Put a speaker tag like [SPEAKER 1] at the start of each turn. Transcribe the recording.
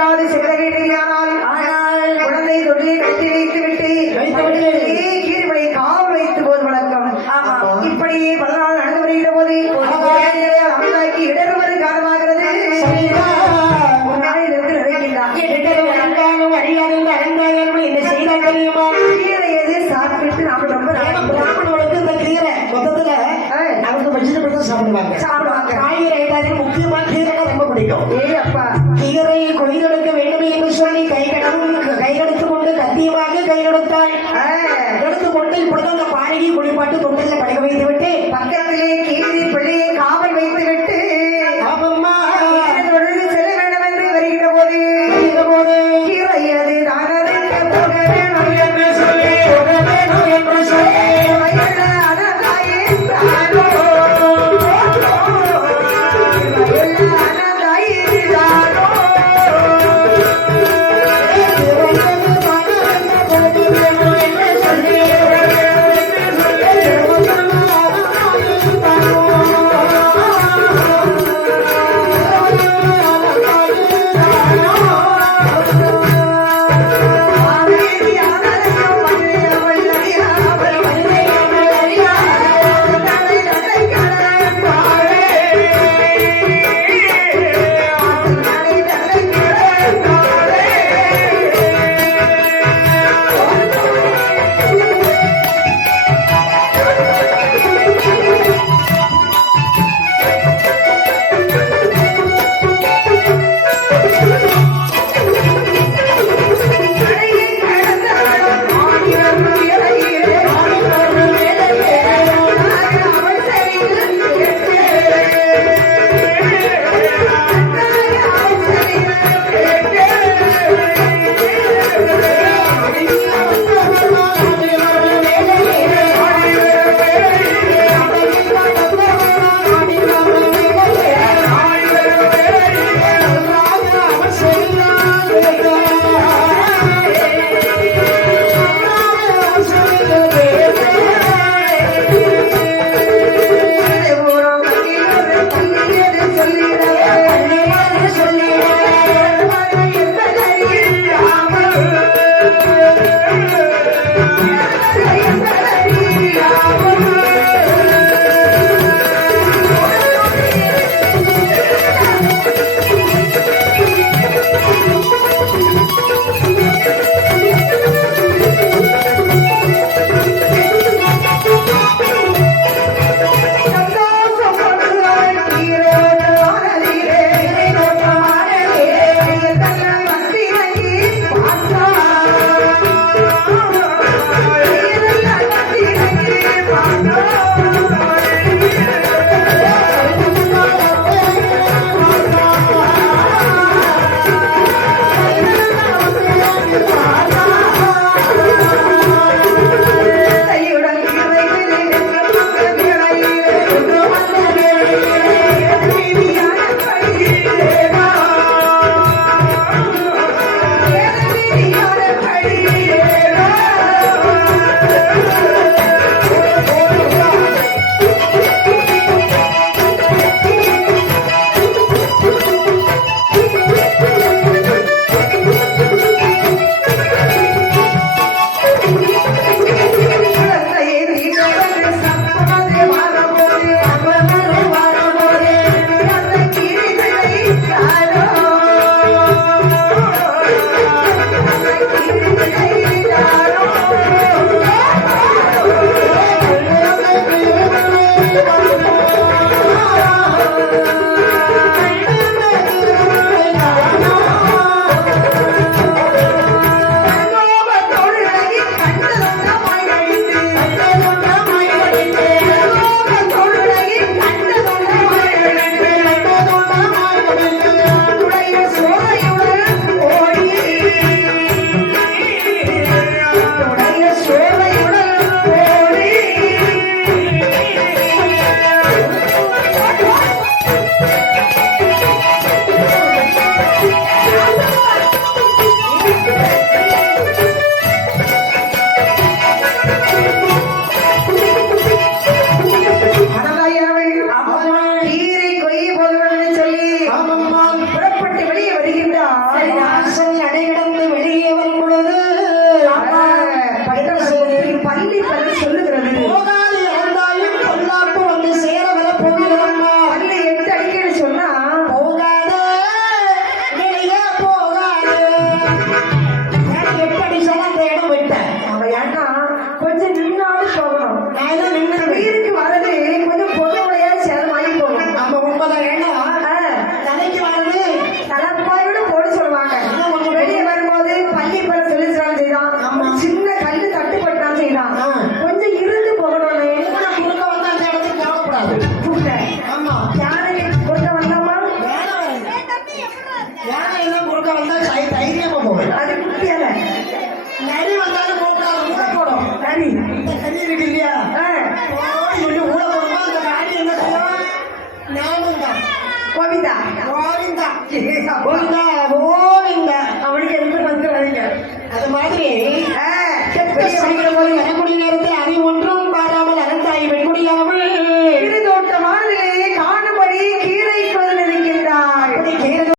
[SPEAKER 1] வேண்டியானால்
[SPEAKER 2] ஆனால்
[SPEAKER 1] குழந்தை தொழிலை கட்டி வைத்து விட்டு. கீழ்படி காவல் வைத்து போது வழக்கம். இப்படியே பல நாள் நடந்து வருகிற போது அம்மாக்கு இடர்வது காரணமாகிறது.
[SPEAKER 2] சாப்பிடுவாங்க.
[SPEAKER 1] சாப்பிடுவாங்க.
[SPEAKER 2] காய்கறி ஐட்டாலும் முக்கியமா கீரை பிடிக்கும். கீரை கொய்தெடுக்க வேண்டும் என்று சொல்லி கை கடவும் எடுத்து கொண்டு கத்தியமாக கை எடுத்தாள்
[SPEAKER 1] ஆ,
[SPEAKER 2] எடுத்துக்கொண்டு இப்பொழுது அந்த பாடகி குளிப்பாட்டு தொட்டில படக வைத்து விட்டு
[SPEAKER 1] பக்கத்திலே கீரி பிள்ளையை காவல் வைத்து விட்டு கூப்பிட்டேன்.
[SPEAKER 2] ஆமா.
[SPEAKER 1] யாரை கொடுக்க
[SPEAKER 2] வருது. வேலை எல்லாம் குறுக்க வந்தா தைரியமா போவேன்
[SPEAKER 1] அது குட்டியால
[SPEAKER 2] நரி வந்தாலும் போகக்கூடாது ஊட போடும்.
[SPEAKER 1] நரி.
[SPEAKER 2] கறி இருக்கு இல்லையா சொல்லி ஊட போடுமா? அந்த காடி என்ன செய்யும் நானும் தான்
[SPEAKER 1] கோவிந்தா.
[SPEAKER 2] கோவிந்தா.
[SPEAKER 1] ஏ,
[SPEAKER 2] கோவிந்தா கோவிந்தா.
[SPEAKER 1] அவனுக்கு எந்த வந்துடாதீங்க.
[SPEAKER 2] அது மாதிரி. போது எனக்குடைய நேரத்தில்